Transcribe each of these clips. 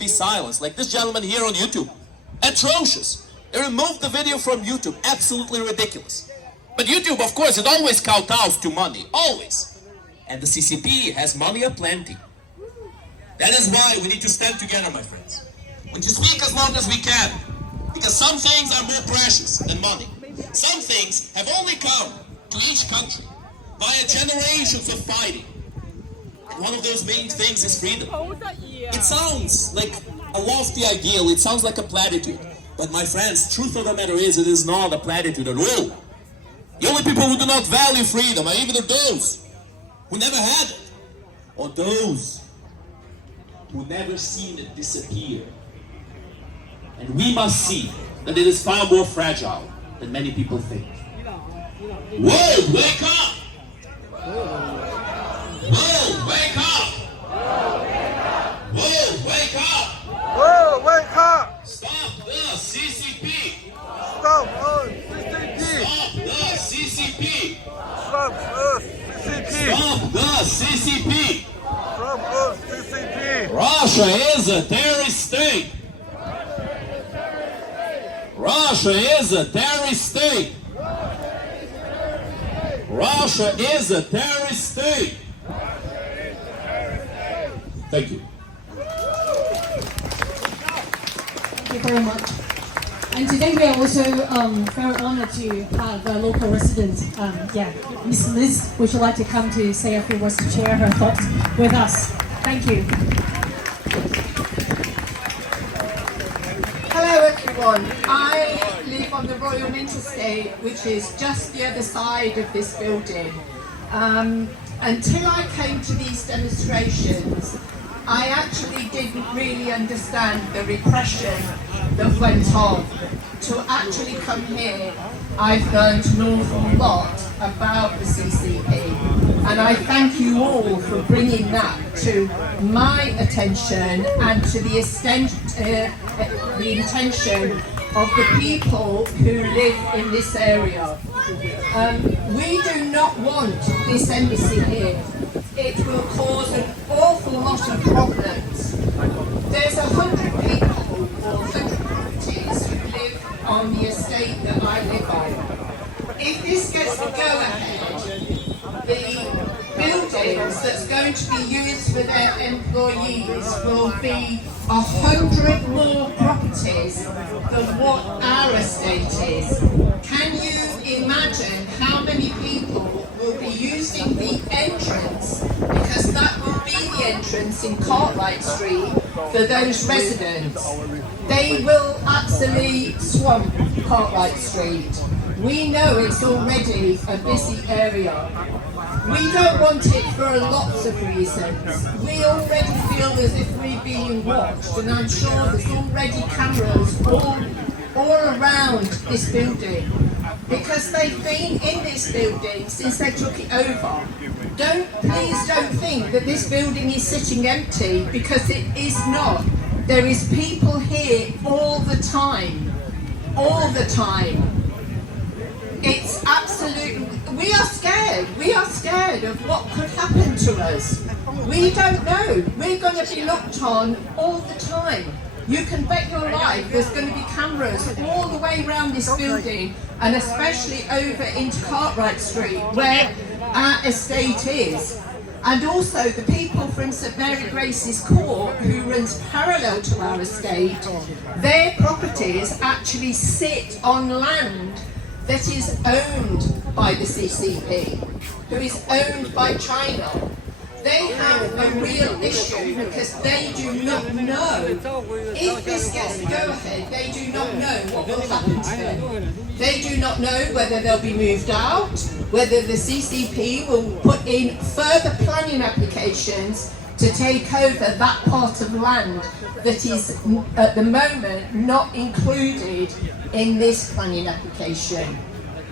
be silenced, like this gentleman here on YouTube. Atrocious. They removed the video from YouTube. Absolutely ridiculous. But YouTube, of course, it always kowtows to money. Always. And the CCP has money aplenty. That is why we need to stand together, my friends. We need to speak as long as we can. Because some things are more precious than money. Some things have only come to each country via generations of fighting. And one of those main things is freedom. It sounds like a lofty ideal. It sounds like a platitude. But my friends, truth of the matter is, it is not a platitude at all. The only people who do not value freedom are either those who never had it, or those who never seen it disappear. And we must see that it is far more fragile than many people think. World, wake up! World, wake up! World, wake up! World, wake up! Stop the CCP! Stop us, CCP! Stop the CCP! Stop us, CCP! Stop the CCP! Stop us, CCP! Russia is a terrorist state! Russia is a terrorist state! Russia is a terrorist state! Thank you. Thank you very much. And today we are also very honored to have a local resident, Miss Liz, would you like to come to say a few words to share her thoughts with us? Thank you. Hello everyone. I live on the Royal Mint Estate, which is just the other side of this building. Until I came to these demonstrations, I actually didn't really understand the repression that went on. To actually come here, I've learned an awful lot about the CCP, and I thank you all for bringing that to my attention and to the intention of the people who live in this area. We do not want this embassy here. It will cause an awful lot of problems. There's 100 people or 100 properties who live on the estate that I live on. If this gets the go-ahead, the buildings that's going to be used for their employees will be 100 more properties than what our estate is. Can you imagine how many people will be using the entrance, because that will be the entrance in Cartwright Street for those residents? They will absolutely swamp Cartwright Street. We know it's already a busy area. We don't want it for lots of reasons. We already feel as if we're being watched, and I'm sure there's already cameras all around this building, because they've been in this building since they took it over. Please don't think that this building is sitting empty, because it is not. There is people here all the time. All the time. It's absolutely, we are scared. We are scared of what could happen to us. We don't know. We're going to be looked on all the time. You can bet your life there's going to be cameras all the way around this building, and especially over into Cartwright Street, where our estate is. And also the people from St Mary Grace's Court, who runs parallel to our estate, their properties actually sit on land that is owned by the CCP, who is owned by China. They have a real issue because they do not know, if this gets the go-ahead, they do not know what will happen to them. They do not know whether they'll be moved out, whether the CCP will put in further planning applications to take over that part of land that is at the moment not included in this planning application.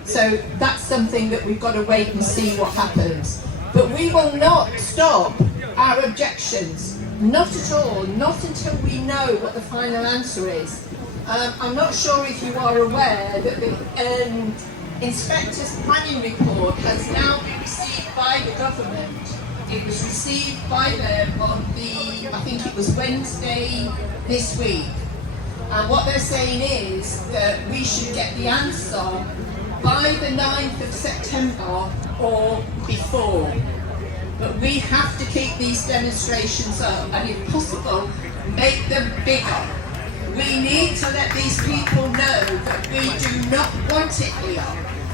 So that's something that we've got to wait and see what happens. But we will not stop our objections, not at all, not until we know what the final answer is. I'm not sure if you are aware that the Inspector's planning report has now been received by the government. It was received by them on I think it was Wednesday this week. And what they're saying is that we should get the answer by the 9th of September or before. But we have to keep these demonstrations up and, if possible, make them bigger. We need to let these people know that we do not want it here.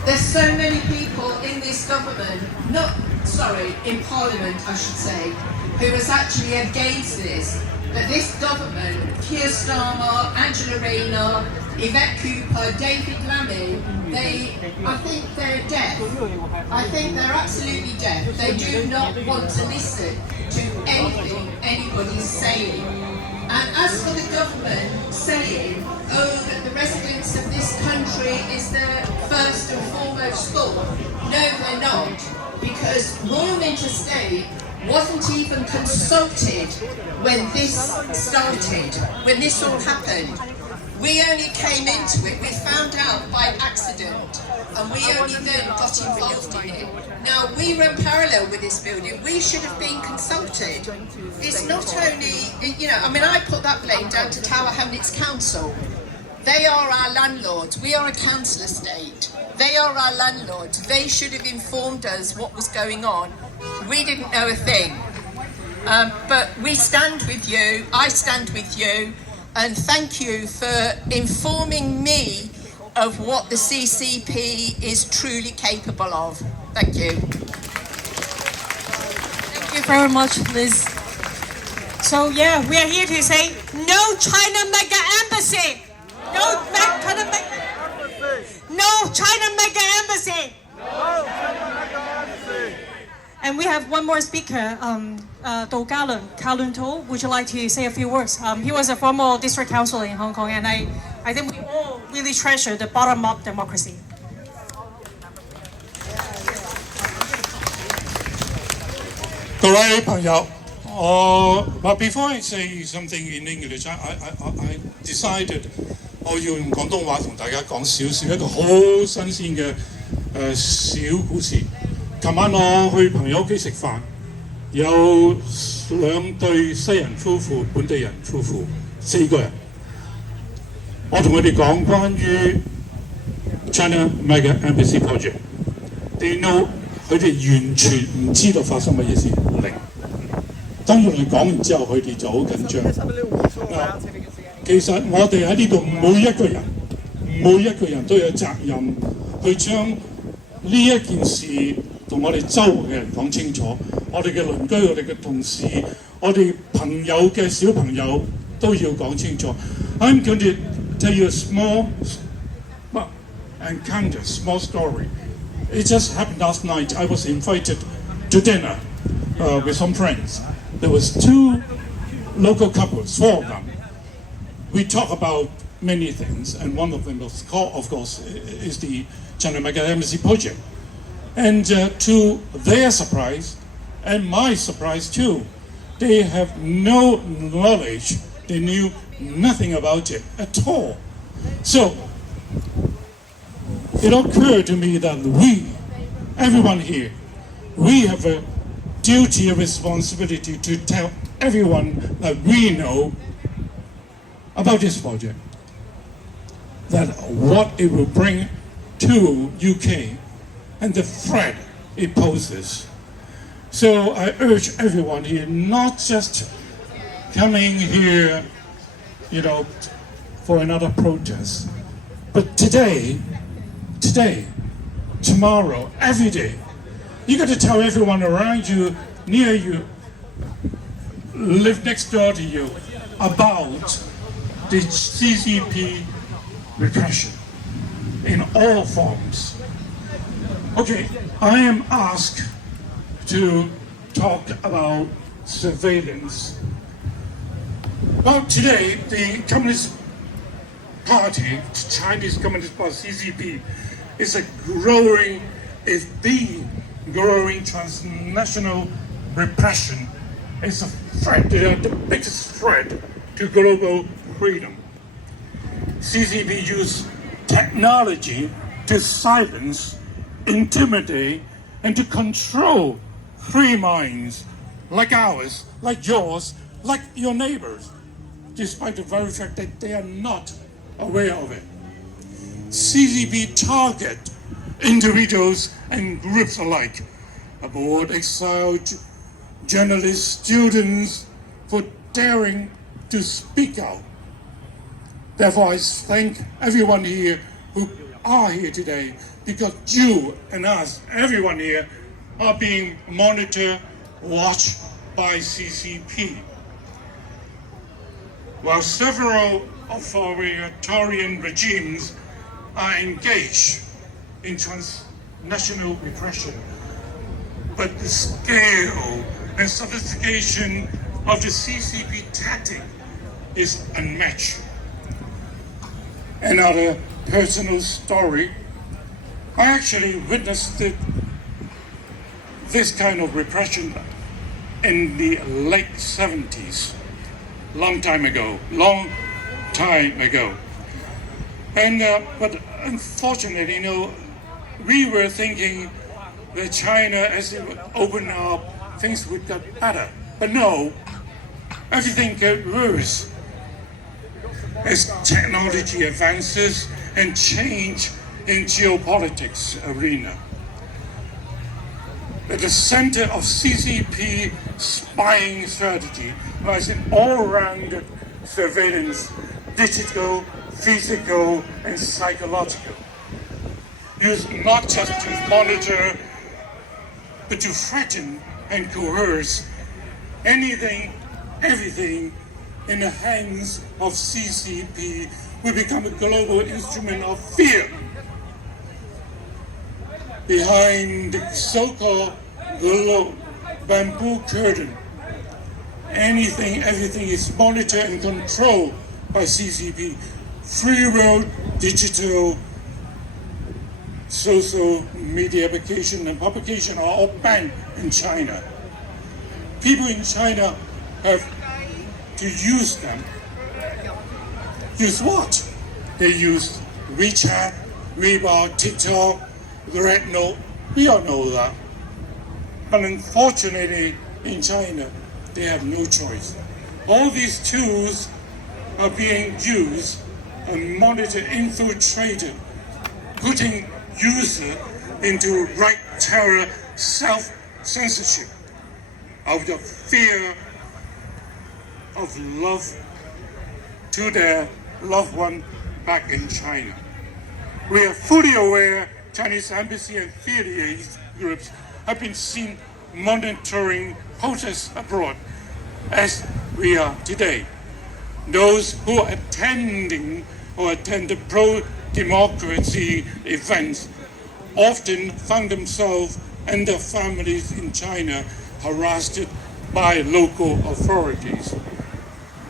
There's so many people in this government, in Parliament I should say, who is actually against this. But this government, Keir Starmer, Angela Rayner, Yvette Cooper, David Lammy, I think they're deaf. I think they're absolutely deaf. They do not want to listen to anything anybody's saying. And as for the government saying, that the residents of this country is their first and foremost thought, no, they're not, because Royal Interstate wasn't even consulted when this started, when this all happened. We only came into it, we found out by accident, and we only then got involved in it. Now, we run parallel with this building, we should have been consulted. It's not only, I put that blame down to Tower Hamlets Council. They are our landlords, we are a council estate. They are our landlords, they should have informed us what was going on. We didn't know a thing. But we stand with you, I stand with you, and thank you for informing me of what the CCP is truly capable of. Thank you. Thank you very much, Liz. So yeah, we are here to say no China mega embassy. No China mega embassy. And we have one more speaker, Do Kowloon To. Would you like to say a few words? He was a former district councillor in Hong Kong, and I think we all really treasure the bottom-up democracy. But before I say something in English, I decided 我要用廣東話同大家講少少一個好新鮮嘅小故事。琴晚我去朋友屋企食飯，有兩對西人夫婦、本地人夫婦，4個人。我同佢哋講關於 China Mega Embassy Project。They know 佢哋完全唔知道發生乜嘢事，零。當然佢講完之後，佢哋就好緊張。其實我哋喺呢度每一個人都有責任去將呢一件事同我哋周圍嘅人講清楚，我哋嘅鄰居、我哋嘅同事、我哋朋友嘅小朋友都要講清楚。I'm going to tell you a small story. It just happened last night. I was invited to dinner with some friends. There was 2 local couples, 4 of them. We talk about many things, and one of them, of course, is the China Mega Embassy project. And to their surprise, and my surprise too, they have no knowledge, they knew nothing about it at all. So, it occurred to me that everyone here, we have a duty, a responsibility to tell everyone that we know about this project, that what it will bring to UK and the threat it poses. So I urge everyone here, not just coming here, for another protest, but today, tomorrow, every day, you got to tell everyone around you, near you, live next door to you, about the CCP repression in all forms. Okay, I am asked to talk about surveillance. Well, today, the Communist Party, Chinese Communist Party, CCP, is the growing transnational repression. It's a threat, they are the biggest threat to global freedom. CCP use technology to silence, intimidate, and to control free minds like ours, like yours, like your neighbors. despite the very fact that they are not aware of it. CCP target individuals and groups alike, aboard exiled journalists, students, for daring to speak out. Therefore, I thank everyone here who are here today, because you and us, everyone here, are being monitored, watched by CCP. While several authoritarian regimes are engaged in transnational repression, but the scale and sophistication of the CCP tactic is unmatched. Another personal story, I actually witnessed this kind of repression in the late 70s, long time ago. And but unfortunately, we were thinking that China, as it would open up, things would get better. But no, everything got worse as technology advances and change in geopolitics arena. At the center of CCP spying strategy lies an all-round surveillance, digital, physical, and psychological, used not just to monitor, but to threaten and coerce anything, everything in the hands of CCP will become a global instrument of fear. Behind the so-called bamboo curtain, anything, everything is monitored and controlled by CCP. Free world, digital, social media application and publication are all banned in China. People in China have to use them. Use what? They use WeChat, Weibo, TikTok, the Red Note. We all know that. But unfortunately, in China, they have no choice. All these tools are being used and monitored, infiltrated, putting users into right terror, self-censorship, out of fear of love to their loved one back in China. We are fully aware Chinese embassy and affiliate groups have been seen monitoring protests abroad as we are today. Those who are attending or attend the pro-democracy events often find themselves and their families in China harassed by local authorities.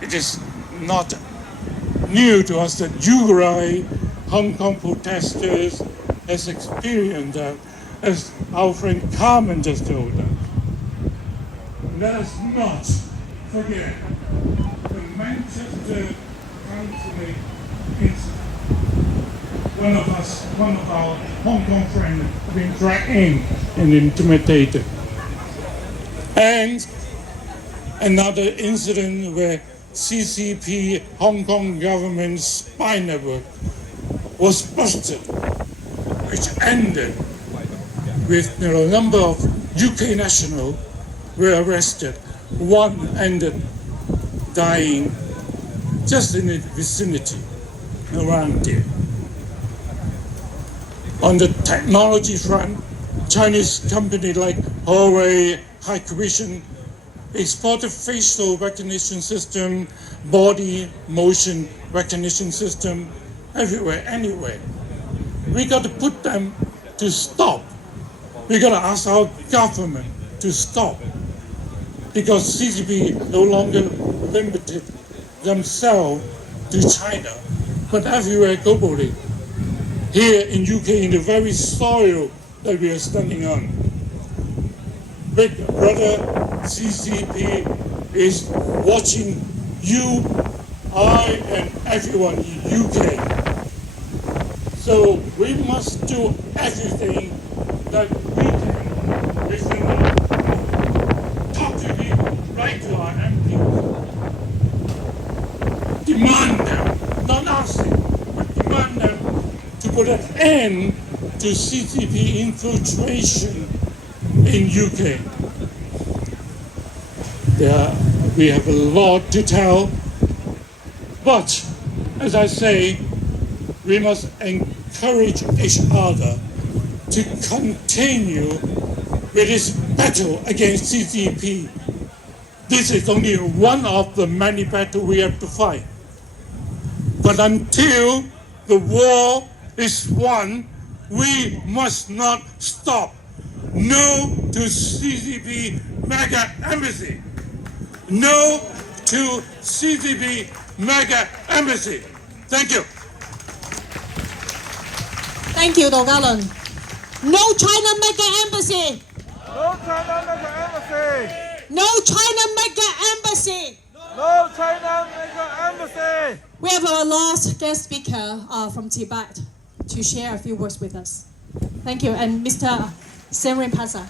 It is not new to us that Uruguay, Hong Kong protesters has experienced that, as our friend Carmen just told us. Let us not forget the Manchester Council incident. One of our Hong Kong friends have been dragged in and intimidated. And another incident where CCP Hong Kong government spy network was busted, which ended with a number of UK nationals were arrested. One ended dying just in the vicinity around there. On the technology front, Chinese companies like Huawei, Hikvision exported facial recognition system, body motion recognition system, everywhere, anywhere. We got to put them to stop. We got to ask our government to stop, because CCP no longer limited themselves to China, but everywhere globally. Here in UK, in the very soil that we are standing on, Big Brother CCP is watching you, I, and everyone in UK. So we must do everything that we can. Listen up, talk to people, write to our MPs. demand them, not ask them, but demand them to put an end to CCP infiltration in UK. We have a lot to tell, but as I say, we must encourage each other to continue with this battle against CCP. This is only one of the many battles we have to fight. But until the war is won, we must not stop. No to CCP mega embassy. No to CCP mega embassy. Thank you. Thank you, 杜嘉倫。No China mega embassy. No China mega embassy. No China mega embassy. No China mega embassy. We have our last guest speaker from Tibet to share a few words with us. Thank you, and Mr. Semrin Pasa.